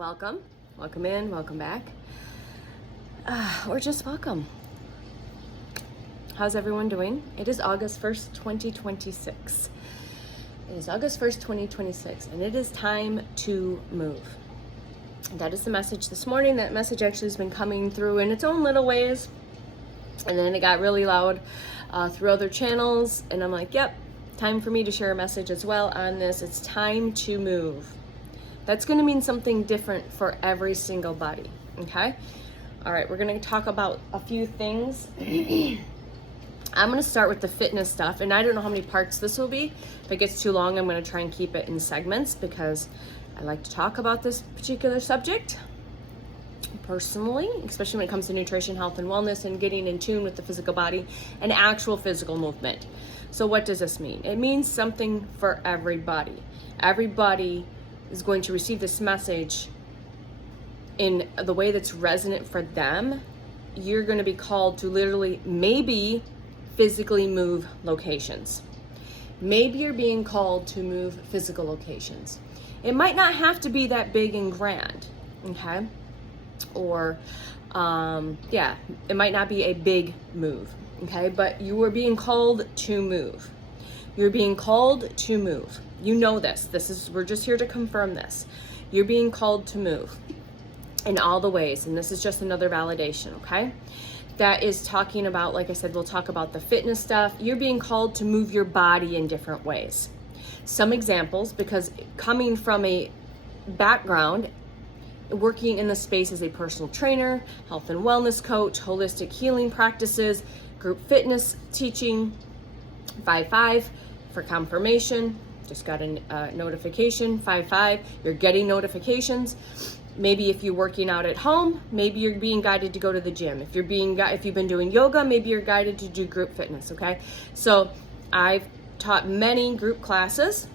Welcome. Welcome in, welcome back. Or just welcome. How's everyone doing? It is August 1st, 2026. It is August 1st, 2026, and it is time to move. That is the message this morning. That message actually has been coming through in its own little ways. And then it got really loud through other channels. And I'm like, yep, time for me to share a message as well on this. It's time to move. That's going to mean something different for every single body. Okay? All right, we're going to talk about a few things. I'm going to start with the fitness stuff. And I don't know how many parts this will be. If it gets too long, I'm going to try and keep it in segments because I like to talk about this particular subject personally, especially when it comes to nutrition, health, and wellness, and getting in tune with the physical body and actual physical movement. So what does this mean? It means something for everybody. Everybody is going to receive this message in the way that's resonant for them. You're going to be called to literally maybe physically move locations. Maybe you're being called to move physical locations. It might not have to be that big and grand, okay? Or, it might not be a big move, okay? But you are being called to move. You're being called to move. You know this. We're just here to confirm this. You're being called to move in all the ways, and this is just another validation, okay? That is talking about, like I said, we'll talk about the fitness stuff. You're being called to move your body in different ways. Some examples, because coming from a background working in the space as a personal trainer, health and wellness coach, holistic healing practices, group fitness teaching, 5-5 for confirmation. Just got a notification, 5-5. You're getting notifications. Maybe if you're working out at home, maybe you're being guided to go to the gym. If you've been doing yoga, maybe you're guided to do group fitness, okay? So I've taught many group classes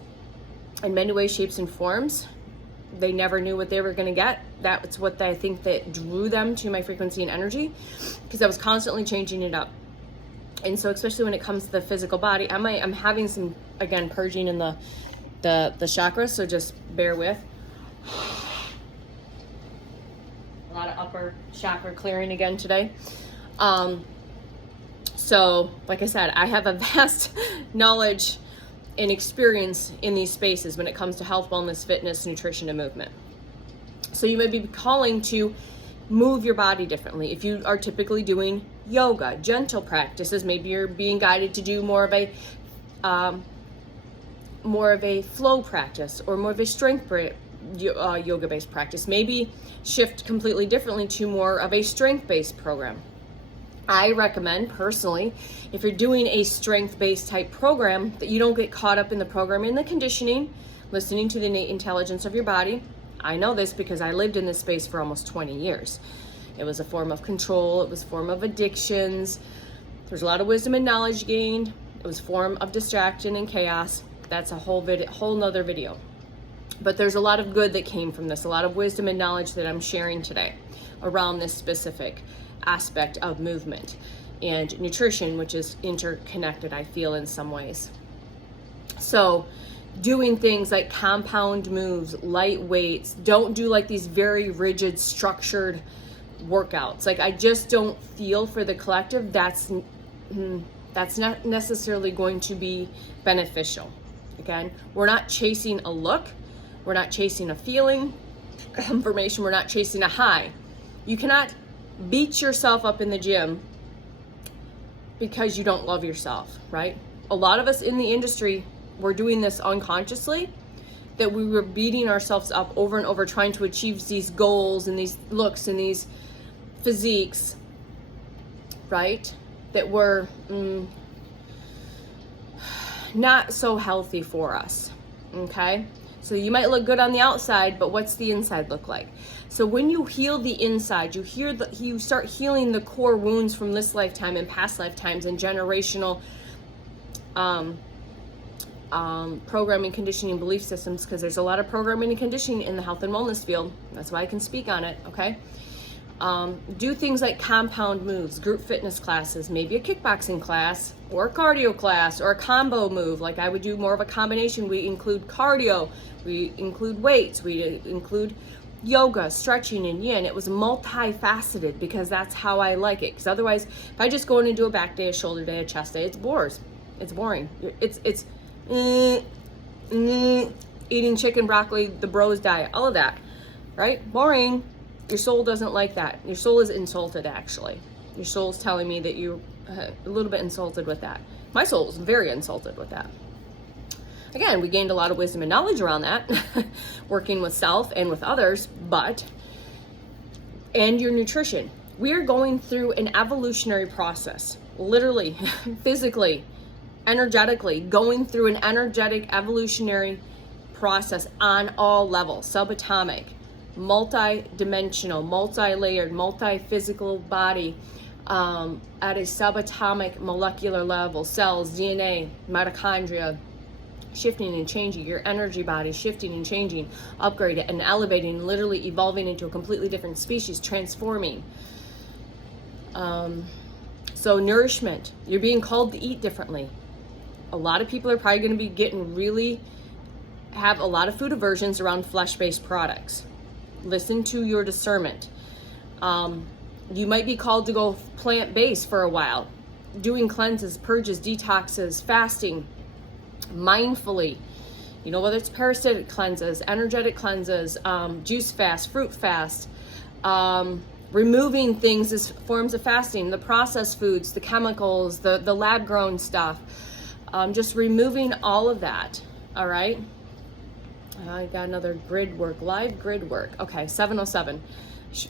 in many ways, shapes, and forms. They never knew what they were going to get. That's what I think that drew them to my frequency and energy, because I was constantly changing it up. And so especially when it comes to the physical body, I'm having some, again, purging in the chakras, so just bear with. A lot of upper chakra clearing again today. So, like I said, I have a vast knowledge and experience in these spaces when it comes to health, wellness, fitness, nutrition, and movement. So you may be calling to move your body differently. If you are typically doing yoga, gentle practices, maybe you're being guided to do more of a flow practice or more of a strength yoga-based practice. Maybe shift completely differently to more of a strength-based program. I recommend personally, if you're doing a strength-based type program, that you don't get caught up in the programming and the conditioning, listening to the innate intelligence of your body. I know this because I lived in this space for almost 20 years. It was a form of control. It was a form of addictions. There's a lot of wisdom and knowledge gained. It was a form of distraction and chaos. That's a whole nother video. But there's a lot of good that came from this, a lot of wisdom and knowledge that I'm sharing today around this specific aspect of movement and nutrition, which is interconnected, I feel, in some ways. So doing things like compound moves, light weights, don't do like these very rigid, structured workouts. Like, I just don't feel for the collective that's not necessarily going to be beneficial. Again, we're not chasing a look. We're not chasing a feeling, confirmation. We're not chasing a high. You cannot beat yourself up in the gym because you don't love yourself, right? A lot of us in the industry were doing this unconsciously, that we were beating ourselves up over and over trying to achieve these goals and these looks and these physiques, right? That were not so healthy for us, okay? So you might look good on the outside, but what's the inside look like? So when you heal the inside, you start healing the core wounds from this lifetime and past lifetimes and generational programming, conditioning, belief systems, because there's a lot of programming and conditioning in the health and wellness field. That's why I can speak on it, okay? Do things like compound moves, group fitness classes, maybe a kickboxing class or a cardio class or a combo move. Like I would do more of a combination. We include cardio, we include weights, we include yoga, stretching, and yin. It was multifaceted because that's how I like it. Because otherwise, if I just go in and do a back day, a shoulder day, a chest day, it's bores. It's boring. It's eating chicken, broccoli, the bros diet, all of that, right? Boring. Your soul doesn't like that. Your soul is insulted, actually. Your soul's telling me that you're a little bit insulted with that. My soul is very insulted with that. Again, we gained a lot of wisdom and knowledge around that, working with self and with others, and your nutrition. We are going through an evolutionary process, literally, physically, energetically, going through an energetic evolutionary process on all levels, subatomic, multi-dimensional, multi-layered, multi-physical body, at a subatomic molecular level, cells, DNA, mitochondria, shifting and changing, your energy body shifting and changing, upgraded and elevating, literally evolving into a completely different species, transforming. So nourishment, you're being called to eat differently. A lot of people are probably going to be have a lot of food aversions around flesh-based products. Listen to your discernment. You might be called to go plant-based for a while, doing cleanses, purges, detoxes, fasting, mindfully, whether it's parasitic cleanses, energetic cleanses, juice fast, fruit fast, removing things as forms of fasting, the processed foods, the chemicals, the lab grown stuff, just removing all of that. All right, I got another live grid work. Okay, 7:07.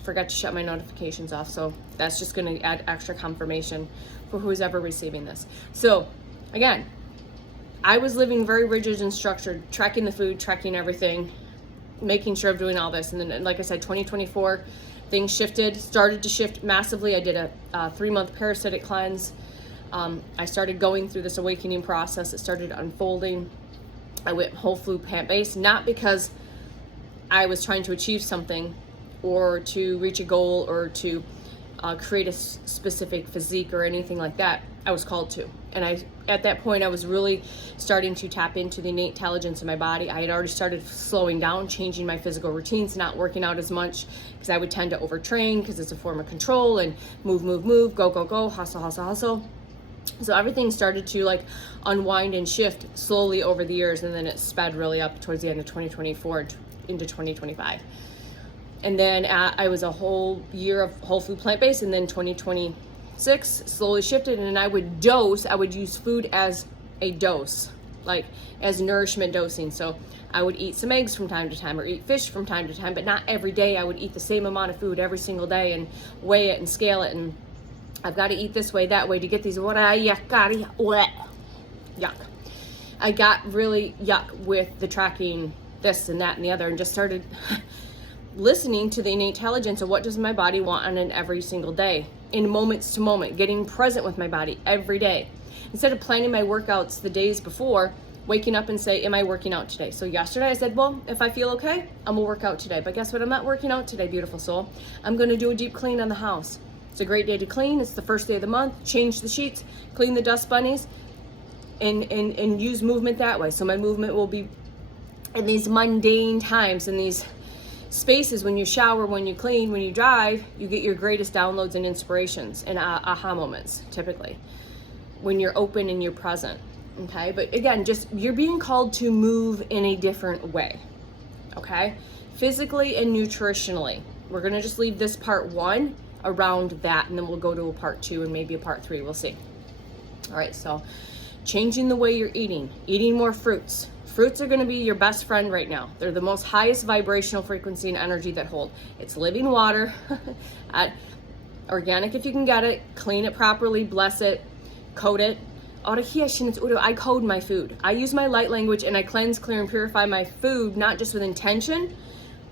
Forgot to shut my notifications off, so that's just going to add extra confirmation for who's ever receiving this. So again, I was living very rigid and structured, tracking the food, tracking everything, making sure I'm doing all this. And then, like I said, 2024, things started to shift massively. I did a 3-month parasitic cleanse. I started going through this awakening process. It started unfolding. I went whole food plant-based, not because I was trying to achieve something or to reach a goal or to create a specific physique or anything like that. I was called to. And at that point, I was really starting to tap into the innate intelligence of my body. I had already started slowing down, changing my physical routines, not working out as much because I would tend to overtrain because it's a form of control and move, go, hustle. So everything started to unwind and shift slowly over the years, and then it sped really up towards the end of 2024 into 2025. And then I was a whole year of whole food plant-based, and then 2026 slowly shifted, and I would use food as a dose, as nourishment dosing. So I would eat some eggs from time to time or eat fish from time to time, but not every day. I would eat the same amount of food every single day and weigh it and scale it, and I've got to eat this way, that way to get these. Yuck. I got really yuck with the tracking this and that and the other, and just started listening to the innate intelligence of what does my body want on an every single day, in moments to moment, getting present with my body every day. Instead of planning my workouts the days before, waking up and say, am I working out today? So yesterday I said, well, if I feel okay, I'm gonna work out today. But guess what? I'm not working out today, beautiful soul. I'm gonna do a deep clean on the house. It's a great day to clean. It's the first day of the month. Change the sheets, clean the dust bunnies, and use movement that way. So my movement will be in these mundane times, in these spaces. When you shower, when you clean, when you drive, you get your greatest downloads and inspirations and aha moments, typically, when you're open and you're present. Okay, but again, just you're being called to move in a different way. Okay, physically and nutritionally. We're gonna just leave this part 1 around that, and then we'll go to a part 2 and maybe a part 3. We'll see. All right, so changing the way you're eating more fruits. Fruits are going to be your best friend right now. They're the most highest vibrational frequency and energy that hold. It's living water, organic if you can get it, clean it properly, bless it, coat it. I code my food. I use my light language, and I cleanse, clear, and purify my food, not just with intention,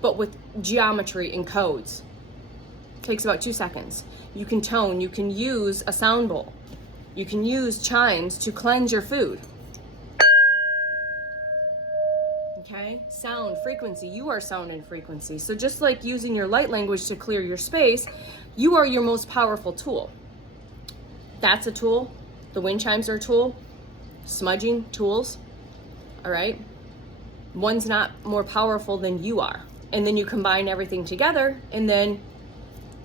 but with geometry and codes. It takes about 2 seconds. You can tone, you can use a sound bowl. You can use chimes to cleanse your food. Okay, sound, frequency, you are sound and frequency. So just like using your light language to clear your space, you are your most powerful tool. That's a tool. The wind chimes are a tool. Smudging, tools. All right. One's not more powerful than you are. And then you combine everything together, and then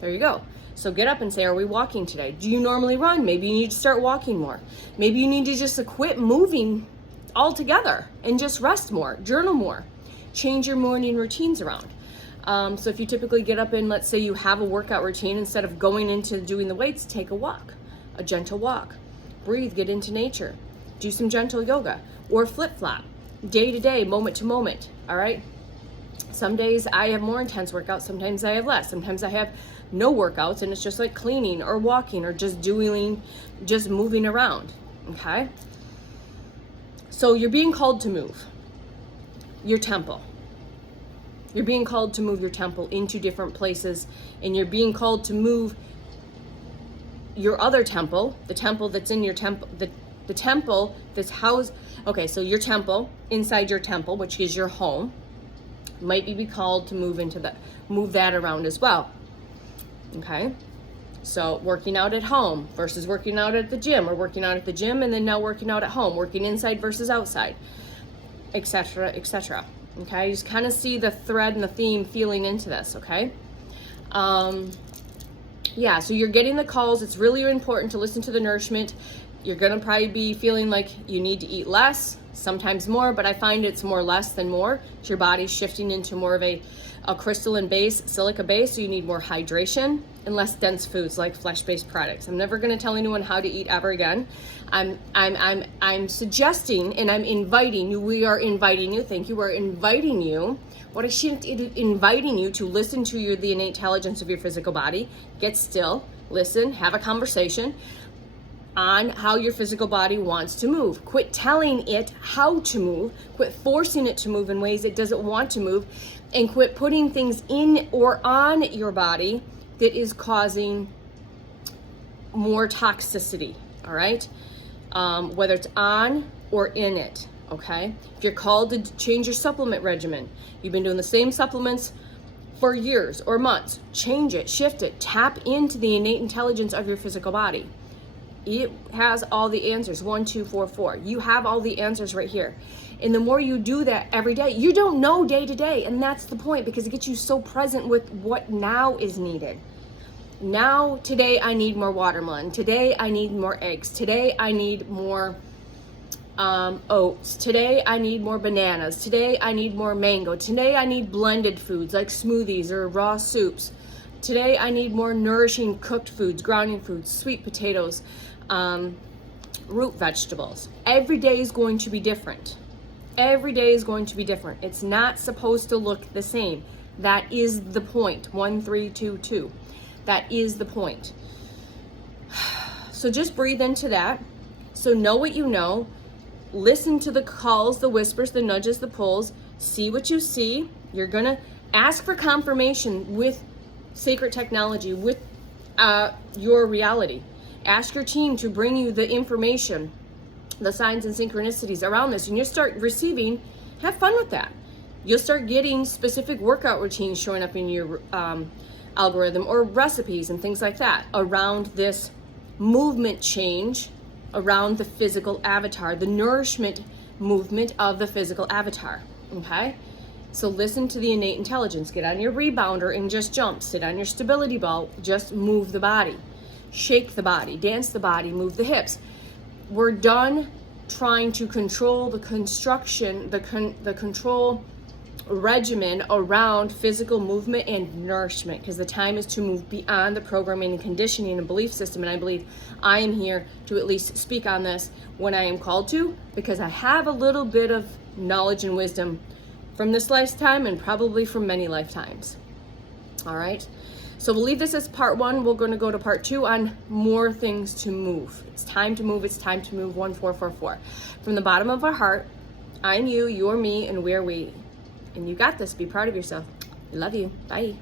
there you go. So get up and say, are we walking today? Do you normally run? Maybe you need to start walking more. Maybe you need to just quit moving altogether and just rest more, journal more, change your morning routines around. So if you typically get up and let's say you have a workout routine, instead of going into doing the weights, take a walk, a gentle walk, breathe, get into nature, do some gentle yoga or flip-flop, day to day, moment to moment, all right? Some days I have more intense workouts, sometimes I have less, sometimes I have no workouts and it's just like cleaning or walking or just moving around, okay? So you're being called to move your temple. You're being called to move your temple into different places, and you're being called to move your other temple, the temple that's in your temple, the temple that's housed, okay, so your temple, inside your temple, which is your home, might be called to move that around as well, okay? So working out at home versus working out at the gym, or working out at the gym and then now working out at home, working inside versus outside, etc., etc. Okay, you just kind of see the thread and the theme feeling into this, okay? Yeah, so you're getting the calls. It's really important to listen to the nourishment. You're going to probably be feeling like you need to eat less, sometimes more, but I find it's more less than more. Your body's shifting into more of a crystalline base, silica base, so you need more hydration and less dense foods like flesh-based products. I'm never going to tell anyone how to eat ever again. I'm suggesting and I'm inviting you. We are inviting you. Thank you. We're inviting you. What I should inviting you to listen to the innate intelligence of your physical body. Get still, listen, have a conversation on how your physical body wants to move. Quit telling it how to move. Quit forcing it to move in ways it doesn't want to move, and quit putting things in or on your body that is causing more toxicity, all right? Whether it's on or in it, okay? If you're called to change your supplement regimen, you've been doing the same supplements for years or months, change it, shift it, tap into the innate intelligence of your physical body. It has all the answers, 1, 2, 4, 4. You have all the answers right here. And the more you do that every day, you don't know day to day. And that's the point, because it gets you so present with what now is needed. Now, today I need more watermelon. Today I need more eggs. Today I need more oats. Today I need more bananas. Today I need more mango. Today I need blended foods like smoothies or raw soups. Today I need more nourishing cooked foods, grounding foods, sweet potatoes, root vegetables. Every day is going to be different. Every day is going to be different. It's not supposed to look the same. That is the point. 1, 3, 2, 2. That is the point. So just breathe into that. So know what you know. Listen to the calls, the whispers, the nudges, the pulls. See what you see. You're going to ask for confirmation with sacred technology, with your reality. Ask your team to bring you the information, the signs and synchronicities around this, and you start receiving. Have fun with that. You'll start getting specific workout routines showing up in your algorithm, or recipes and things like that around this movement change, around the physical avatar, the nourishment movement of the physical avatar, okay? So listen to the innate intelligence. Get on your rebounder and just jump. Sit on your stability ball, just move the body. Shake the body, dance the body, move the hips. We're done trying to control the construction, the control regimen around physical movement and nourishment, because the time is to move beyond the programming and conditioning and belief system. And I believe I am here to at least speak on this when I am called to, because I have a little bit of knowledge and wisdom from this lifetime and probably from many lifetimes. All right. So we'll leave this as part 1. We're going to go to part 2 on more things to move. It's time to move. It's time to move. 1444. From the bottom of our heart, I'm you, you're me, and we're we. And you got this. Be proud of yourself. I love you. Bye.